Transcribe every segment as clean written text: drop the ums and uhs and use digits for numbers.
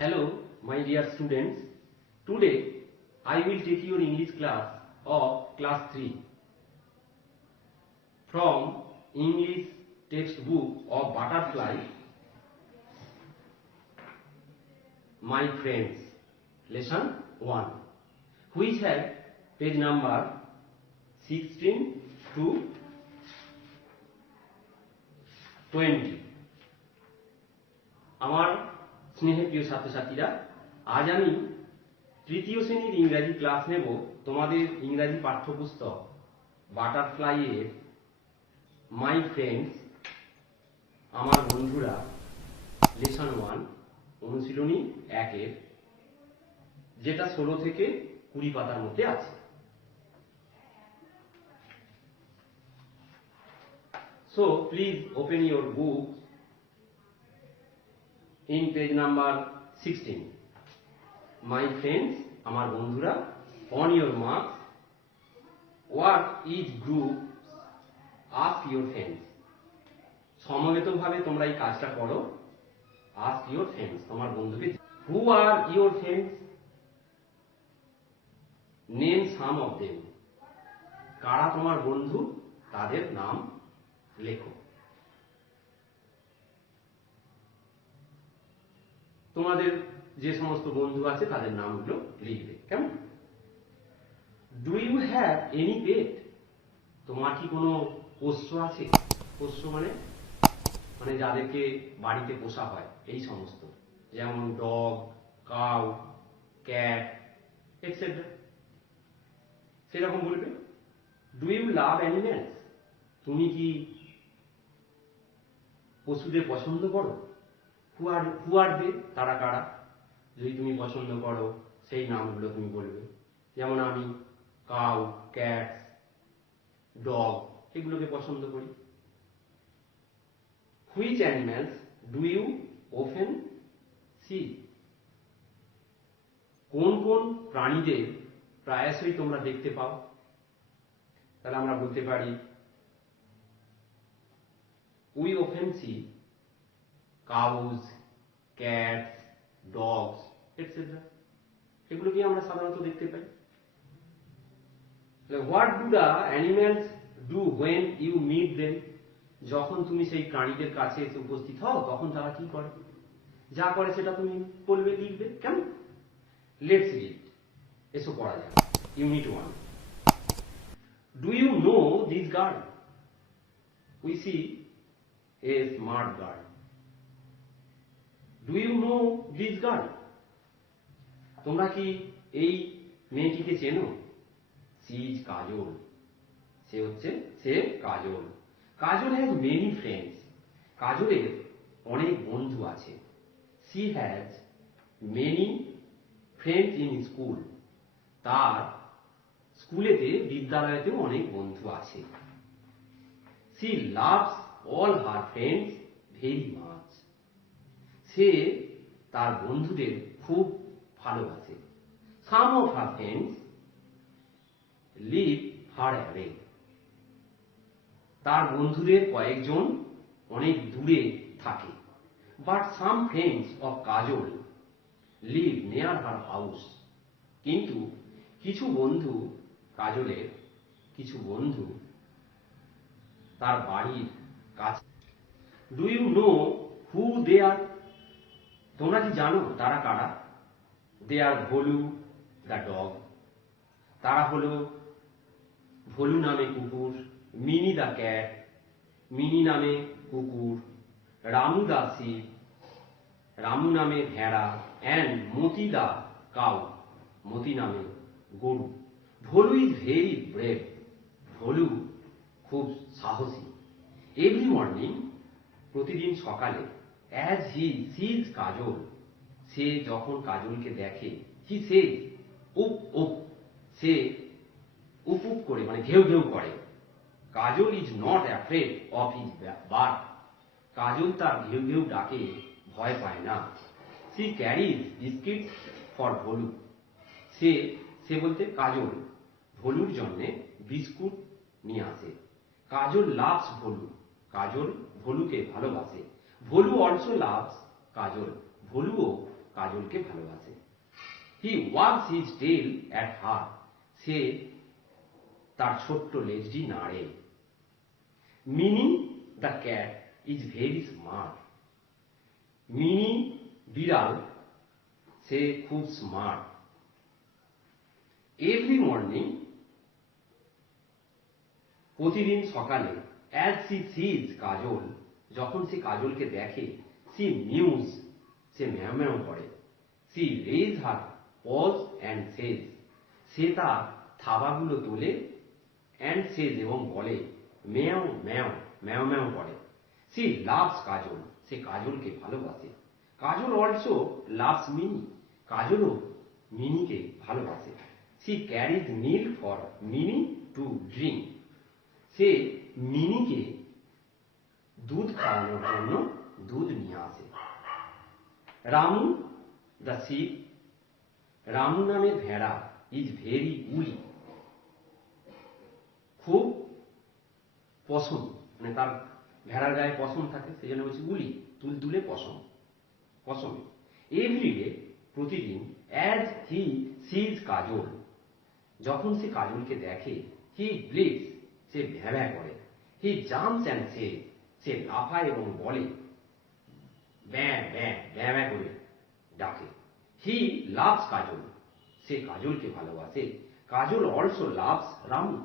Hello, my dear students. Today I will take your English class of class 3 from English textbook of Butterfly, My Friends, lesson 1, which has page number 16 to 20. আমার স্নেহের প্রিয় ছাত্রছাত্রীরা, আজ আমি তৃতীয় শ্রেণীর ইংরাজি ক্লাস নেব তোমাদের ইংরাজি পাঠ্যপুস্তক বাটারফ্লাই এর মাই ফ্রেন্ডস, আমার বন্ধুরা, লেসন 1, অনুশীলনী 1 এর, যেটা 16 থেকে 20 পাতার মধ্যে আছে। So please open your book in page number 16. My friends, আমার বন্ধুরা, on your marks, what each group ask your friends. সমবেতভাবে তোমরা এই কাজটা করো। ask your friends, তোমার বন্ধুকে। who are your friends? name some of them. কারা তোমার বন্ধু, তাদের নাম লেখো। তোমাদের যে সমস্ত বন্ধু আছে তাদের নামগুলো লিখবে, কেমন? ডু ইউ হ্যাভ এনি পেট? তোমার কি কোনো পোষ্য আছে? পোষ্য মানে মানে যাদেরকে বাড়িতে পোষা হয়, এই সমস্ত, যেমন ডগ, কাউ, ক্যাট, এটসেট্রা, সেরকম বলবে। Do you love animals? তুমি কি পশুদের পছন্দ করো? হু আর দে? তারা কারা? যদি তুমি পছন্দ করো সেই নামগুলো তুমি বলবে, যেমন আমি কাউ, ক্যাট, ডগ এগুলোকে পছন্দ করি। Which animals do you often see? কোন কোন প্রাণীদের প্রায়শই তোমরা দেখতে পাও? তাহলে আমরা বলতে পারি we often see cows, cats, dogs, etc. এগুলোকে আমরা সাধারণত দেখতে পাই। What do the animals do when you meet them? যখন তুমি সেই প্রাণীদের কাছে এসে উপস্থিত হও তখন তারা কি করে? যা করে সেটা তুমি বলবে, লিখবে, কেমন? লেটস রিড, এসো পড়া যাক। Unit 1। Do you know this girl? We see a smart girl. Do you know this girl? তোমরা কি এই মেয়েটিকে চেনো? She is Kajal. Say Kajal. Kajal has many friends. কাজলের অনেক বন্ধু আছে। She has many friends in school. তার স্কুলেতে, বিদ্যালয়েতেও অনেক বন্ধু আছে। She loves all her friends very much. সে তার বন্ধুদের খুব ভালোবাসে। Some of her friends live far away. তার বন্ধুদের কয়েকজন অনেক দূরে থাকে। But some friends of Kajol live near her house. কিন্তু কিছু বন্ধু, কাজলের কিছু বন্ধু তার বাড়ির কাছে। Do you know who they are? তোমরা কি জানো তারা কারা? They are Bholu the dog. তারা হলো ভোলু নামে কুকুর, মিনি the cat, মিনি নামে কুকুর, রামু the sheep, রামু নামে ভেড়া, and মতি the cow, মতি নামে গরু। Bholu is very brave. Bholu খুব সাহসী। Every morning, প্রতিদিন সকালে, as he sees কাজল, সে যখন কাজলকে দেখে, he says উপ উপ, সে উপ উপ করে মানে ঘেউ ঘেউ করে। Kajal is not afraid of his bark. Kajal তার ঘেউ ঘেউ ডাকে ভয় পায় না। She carries biscuit for Bholu. সে বলতে কাজল ভোলুর জন্যে বিস্কুট নিয়ে আসে। কাজল লাভস ভোলু। কাজল ভোলুকে ভালোবাসে। ভোলু অলসো লাভস কাজল। ভোলুও কাজলকে ভালোবাসে। হি ওয়াগস হিজ টেল অ্যাট হার, সে তার ছোট্ট লেজটি নাড়ে। Mini the cat is very smart, mini বিড়াল সে খুব স্মার্ট। এভরি মর্নিং, প্রতিদিন সকালে, অ্যাজ সি সিজ কাজল, যখন সে কাজলকে দেখে, সি মিউজ, সে ম্যাও ম্যাও করে। She raise her paws and says, সে তার থাবাগুলো তোলে, অ্যান্ড সেজ এবং বলে, ম্যাও ম্যাও, ম্যাও ম্যাও করে। সি লাভস কাজল, সে কাজলকে ভালোবাসে। কাজল অলসো লাভস মিনি, কাজলও মিনিকে ভালোবাসে। She carries milk for Mini to drink, সে মিনিকে দুধ খাওয়ানোর জন্য দুধ নিয়ে আসে। রামু দ্য শিপ, রামু নামের ভেড়া, ইজ ভেরি উলি, খুব পশম, মানে তার ভেড়ার গায়ে পশম থাকে, সেই জন্য বলছি উলি, তুলতুলে পশম, পশম। এভরিডে, প্রতিদিন, অ্যাজ হি সিজ কাজল, যখন সে কাজলকে দেখে, হি ব্লিডস, সে ভ্যাঁ ভ্যাঁ করে। হি জাম্পস অ্যান্ড সেজ, সে লাফায় এবং বলে, ব্যাঁ ব্যাঁ, ব্যাঁ ব্যাঁ করে ডাকে। হি লাভস কাজল, সে কাজলকে ভালোবাসে। কাজল অলসো লাভস রামু,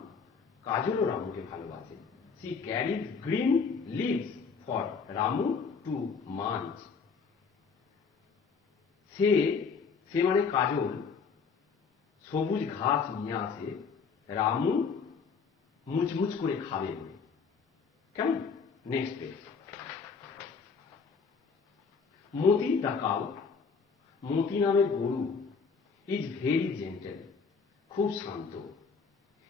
কাজলও রামুকে ভালোবাসে। She carries green leaves for Ramu to munch, সে সে মানে কাজল সবুজ ঘাস নিয়ে আসে, রামু মুচমুচ করে খাবে বলে। কেমন? Next page. Moti the cow, Moti নামের গরু, ইজ ভেরি জেন্টেল, খুব শান্ত।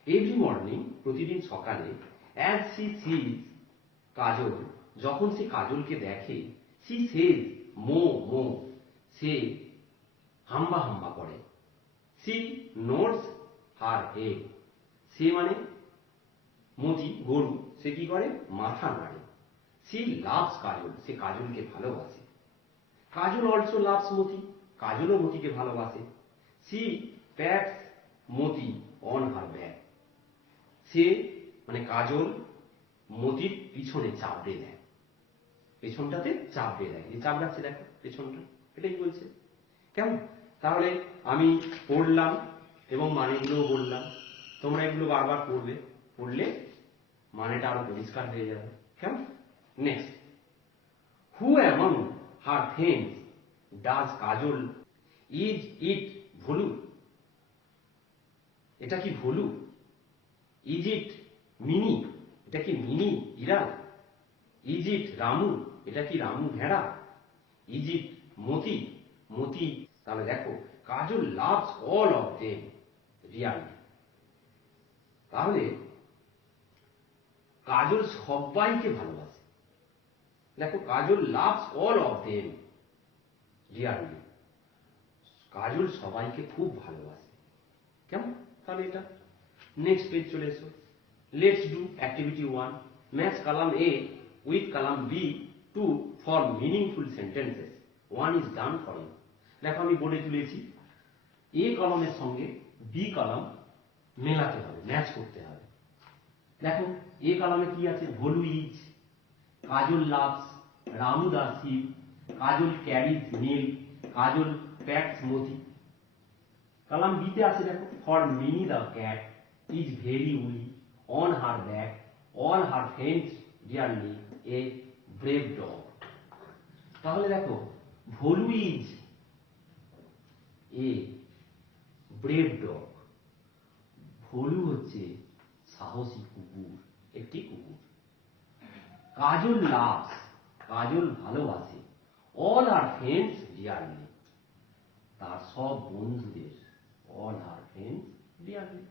এভরি মর্নিং, প্রতিদিন সকালে, অ্যাজ সি সিজ কাজল, যখন সে কাজলকে দেখে, সি সেজ মো মো, সে হাম্বা হাম্বা করে। সি নোডস হার হেড, সে মানে মতি গরু, সে কি করে? মাথা নাড়ে। সি লাভস কাজল, সে কাজলকে ভালোবাসে। কাজল অলসো লাভস মতি, কাজলও মতিকে ভালোবাসে। She pats Moti on her back, সে মানে কাজল মতির পিছনে চাপড়ে দেয়, পেছনটাতে চাপড়ে দেয়, যে চাপড়াচ্ছে দেখো পেছনটা, এটাই বলছে। কেমন? তাহলে আমি পড়লাম এবং মানেগুলোও বললাম, তোমরা এগুলো বারবার পড়বে, পড়লে মানেটা আরো পরিষ্কার হয়ে যাবে। কেমন? Next, who among her friends does Kajal is it Bholu, এটা কি ভলু? ইজ ইট মিনি, এটা কি মিনি বিড়াল? ইজ ইট রামু, এটা কি রামু ভেড়া? Is it Moti, Moti. তাহলে দেখো, Kajol loves all of them really, তাহলে কাজল সবাইকে ভালোবাসে। দেখো, Kajol loves all of them really, Kajol সবাইকে খুব ভালোবাসে। কেমন? তাহলে এটা নেক্সট পেজ চলে এসো। Let's do activity 1, match column A with column B to form meaningful sentences. 1 is done for you. দেখো, আমি বোর্ডে তুলেছি, এ কলামের সঙ্গে বি কলাম মেলাতে হবে, ম্যাচ করতে হবে। দেখো, এ কলামে কি আছে? Bholu is, Kajol loves, Ramu the sheep, Kajol carries milk, Kajol pats Moti. Column বিতে আছে, দেখো, for Minnie the cat is very woolly on her back, all her friends dearly a brave dog. তাহলে দেখো, Bholu is a brave dog, Bholu হচ্ছে সাহসী কুকুর, একটি কুকুর। কাজল লাভস, কাজল ভালোবাসে, অল আর ফ্রেন্ডস ডিয়ারলি, তার সব বন্ধুদের, all her friends dearly.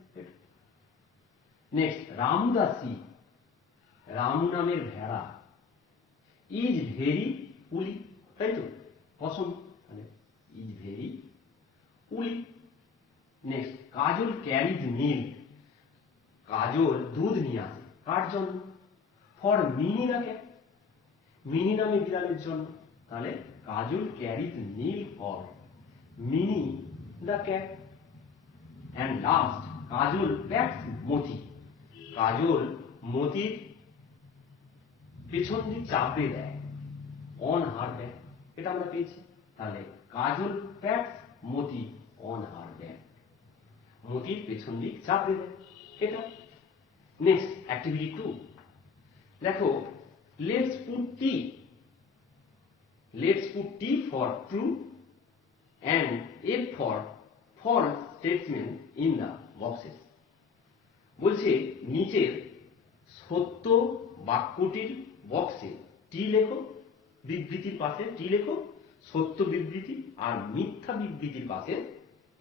Next, Ramu the sheep, Ramu নামের ভেড়া, ইজ ভেরি উলি, তাই তো, পছন্দ, মানে is very woolly. Next, Kajol carries milk, Kajol দুধ নিয়ে আসে, কার জন্য? For Minnie the cat, Minnie নামে বিড়ালের জন্য। তাহলে Kajol carries milk for Minnie the cat. And last, Kajol pats Moti. Kajol মতির পেছন দিক চাপড়ে দেয় অন হার ব্যাক। এটা আমরা পেয়েছি। তাহলে Kajol pats Moti on her back, মতির পেছন দিক চাপড়ে দেয় এটা। নেক্সট অ্যাক্টিভিটি 2, দেখো let's put T for true and F for false statement in the boxes. বলছে নিচের সত্য বাক্যটির বক্সে টি লেখো, বিবৃতির পাশে টি লেখো সত্য বিবৃতি, আর মিথ্যা বিবৃতির পাশে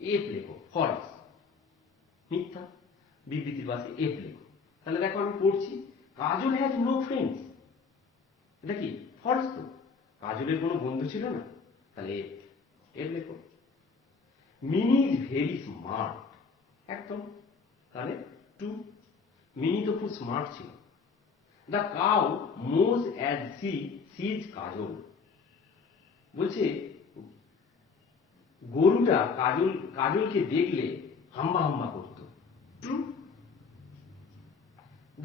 এফ লেখো ফলস। মিথ্যা বিবৃতির পাশে এফ লেখো। তাহলে দেখো আমি পড়ছি, কাজল হ্যাজ নো ফ্রেন্ডস। এটা কি ফলস? তো কাজলের কোনো বন্ধু ছিল না, তাহলে এফ লেখো। মিনি ইজ ভেরি স্মার্ট, একদম, তাহলে টু। মিনি তো খুব স্মার্ট ছিল। দ্য কাউ মোজ অ্যাজ সি সিজ কাজল। বলছে গরুটা কাজলকে দেখলে হাম্বা হাম্বা করত, true.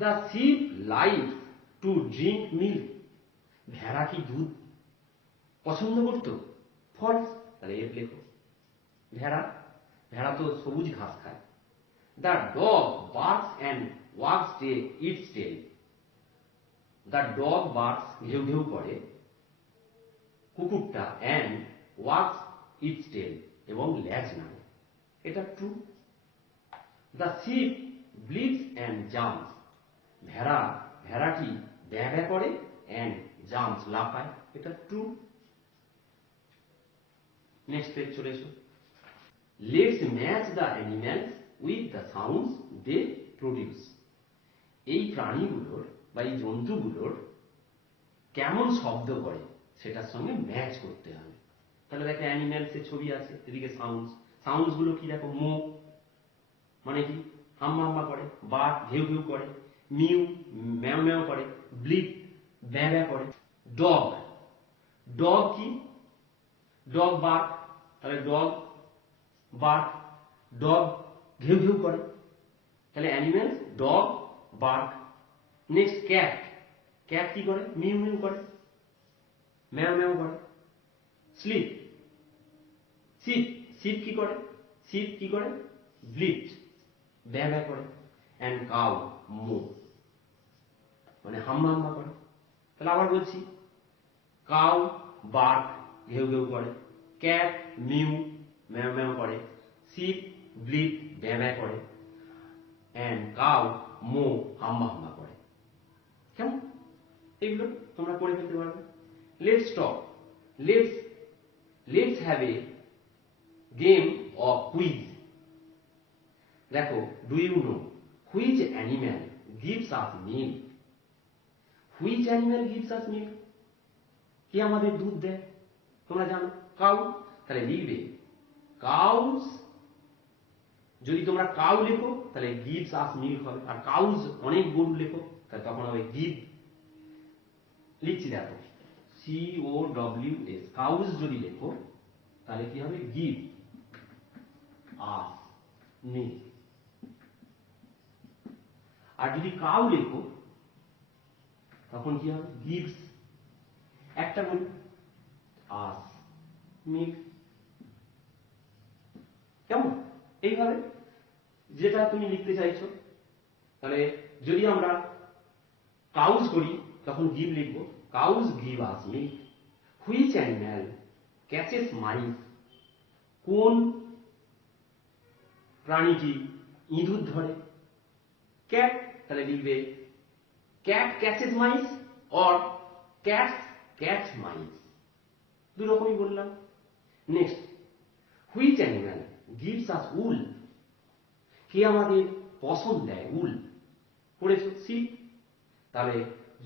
The sheep likes to drink milk. ভেড়া কি দুধ পছন্দ করত? ফলস, তাহলে এফ লেখো। ভেড়া তো সবুজ ঘাস খায়। The dog barks and wags its tail. The dog barks ঘেউ ঘেউ করে, কুকুরটা অ্যান্ড ওয়াগস ইটস টেল এবং ল্যাজ নাড়ে, এটা true. The sheep bleats and jumps. ভেড়াটি ব্যাঁ ব্যাঁ করে অ্যান্ড জাম্পস লাফায়, এটা ট্রু। নেক্সট পেজ চলে এসো। Let's match the animals with the sounds they produce. এই প্রাণীগুলোর বা এই জন্তুগুলোর কেমন শব্দ করে সেটার সঙ্গে ম্যাচ করতে হবে। তাহলে দেখো অ্যানিম্যালস এর ছবি আছে, এদিকে সাউন্ডস গুলো কি দেখো, মো মানে কি হাম্মা হাম্মা করে, বার্ক ঘেউ ঘেউ করে, মিউ ম্যাও ম্যাও করে, ব্লিপ ব্যাঁ ব্যাঁ করে। ডগ কি, ডগ বার্ক, তাহলে ডগ বার্ক, ডগ ঘেউ ঘেউ করে, তাহলে animals dog bark. Next cat কি করে, মিউ মিউ করে, ম্যাও ম্যাও করে। শিপ কি করে, ব্লিট ব্যাঁ ব্যাঁ করে। অ্যান্ড কাউ মো মানে হাম্মা হাম্মা করে। তাহলে আবার বলছি, কাউ বার্ক ঘেউ ঘেউ করে, ক্যাট মিউ ম্যাও ম্যাও করে, শিপ ব্লিট ব্যাঁ ব্যাঁ করে, অ্যান্ড কাউ মো হাম্মা হাম্মা করে। কেমন? এগুলো তোমরা পড়ে ফেলতে পারবে। Let's talk, let's have a game of quiz. দেখো, do you know which animal gives us milk? Which animal gives us milk? কি আমাদের দুধ দেয়? তোমরা জানো, কাউ। তাহলে লিখবে কাউস। যদি তোমরা কাউ লেখো তাহলে গিভস আস মিল্ক হবে, আর কাউজ অনেক গরু লেখো তাহলে তখন হবে গিভ। লিখছি দেখো, COWS, কাউজ যদি লেখো তাহলে কি হবে, গিভ আস মিল্ক। আর যদি কাউ লেখো তখন কি হবে, গিভস একটা বলি আস মিল্ক। কেমন? এইভাবে যেটা তুমি লিখতে চাইছো। তাহলে যদি আমরা কাউজ করি তখন গিভ লিখবো, cows give us milk. Which animal catches mice? কোন প্রাণীটি ইঁদুর ধরে? ক্যাট, তাহলে লিখবে cat catches mice or cats catch mice, দু রকমই বললাম। Next, which animal gives us wool? কে আমাদের পশম দেয়, উল। পড়েছো, শিপ। তাহলে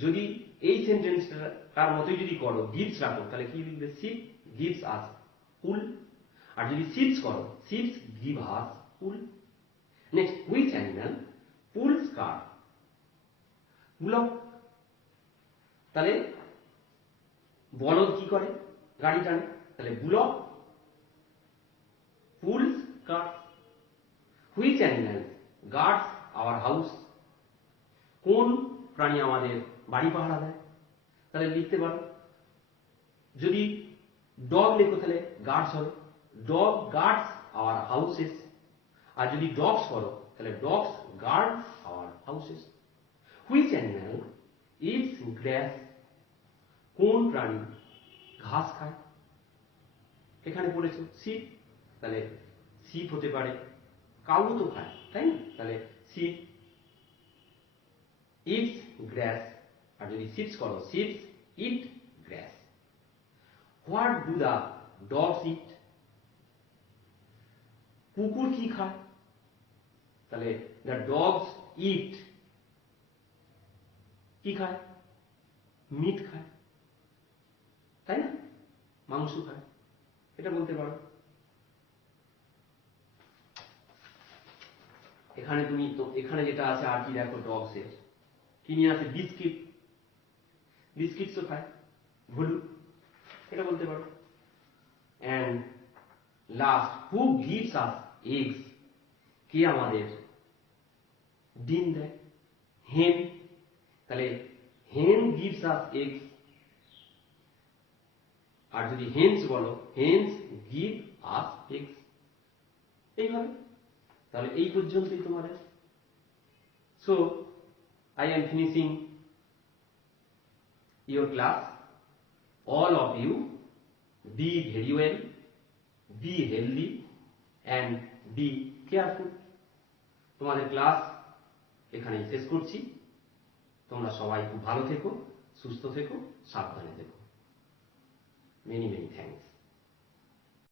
যদি এই সেন্টেন্সটার মতোই যদি করো, গিভস রাখো, তাহলে কি লিখবে, শিপ গিভস আস উল। আর যদি শিপস করো, sheeps give us wool. Next, which animal pulls car? Bullock. তাহলে বলদ কি করে, গাড়ি টানে, তাহলে bullock Fools guards. Which animal guards our house? কোন প্রাণী আমাদের বাড়ি পাহারা দেয়? তাহলে লিখতে পারো। যদি ডগ লেখো তাহলে গার্ডস হবে, ডগ গার্ডস আওয়ার হাউসেস। আর যদি ডগস করো তাহলে dogs guard our houses. Which animal eats grass? কোন প্রাণী ঘাস খায়? এখানে বলেছো শিপ, তাহলে শিপ হতে পারে, কাউ তো খায় তাই না, তাহলে শিপ ইটস গ্রাস। আর যদি শিপস করো sheeps eat grass. What do the dogs eat? কুকুর কি খায়? তাহলে দ্য ডগস ইট কি খায়? মিট খায় তাই না, মাংস খায়, এটা বলতে পারো। এখানে তুমি তো এখানে যেটা আছে আর কি দেখো, ডগস এর কি নিয়ে আছে? বিস্কিট, বিস্কিটস তো খায়, ভলু, এটা বলতে পারো। And last, who gives us eggs? কে আমাদের ডিম দেয়? হেন। তাহলে হেন গিভস আস এগস। আর যদি হেন্স বলো হেন্স গিভ আস এগস, এইভাবে। তাহলে এই পর্যন্তই তোমাদের। So I am finishing your class. All of you be very well, be healthy and be careful. তোমাদের ক্লাস এখানেই শেষ করছি। তোমরা সবাই খুব ভালো থেকো, সুস্থ থেকো, সাবধানে থেকো। Many thanks.